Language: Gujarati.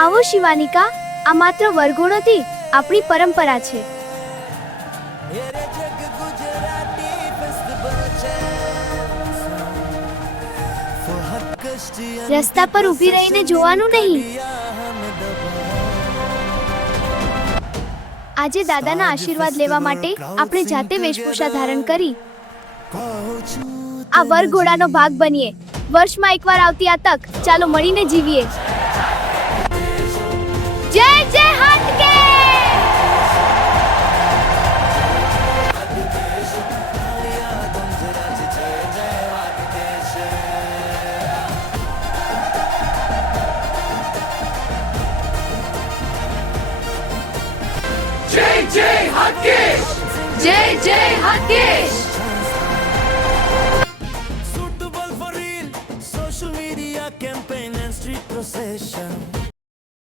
આવો શિવાનિકા, આ માત્ર વરઘોડો નથી, આપણી પરંપરા છે. રસ્તા પર ઊભી રહીને જોવાનું નહીં. આજે દાદાના આશીર્વાદ લેવા માટે આપણે જાતે વેશભૂષા ધારણ કરી આ વરઘોડાનો ભાગ બનીએ. વર્ષમાં એકવાર આવતી આ તક ચાલો મળીને જીવીએ. જય જય હાટકે. જય જય હાટકેશ. જય જય હાટકેશ.